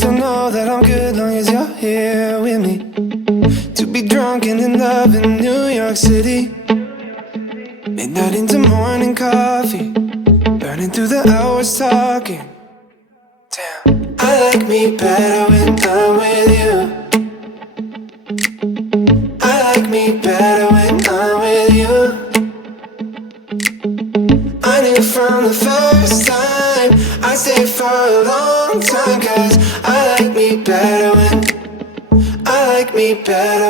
still know that I'm good long as you're here with me. To be drunk and in love in New York City. Midnight into morning coffee, burning through the hours talking. Damn, I like me better when I'm with you. I like me better when I'm with you. I knew from the first time I'd stay for a long time, 'cause I like me better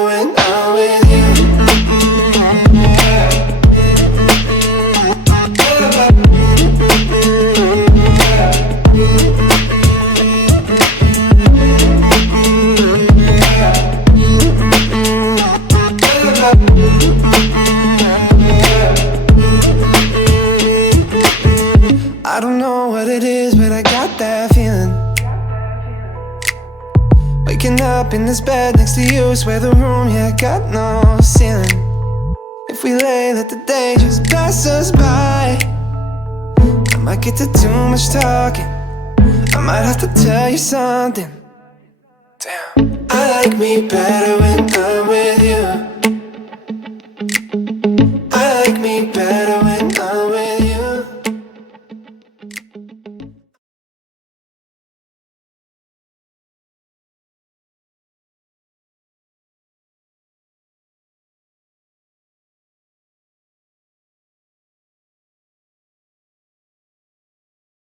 when I'm with you. I don't know what it is, but I got that feeling. Waking up in this bed next to you, swear the room, yeah, got no ceiling. If we lay, let the day just pass us by. I might get to too much talking, I might have to tell you something. Damn, I like me better when I'm with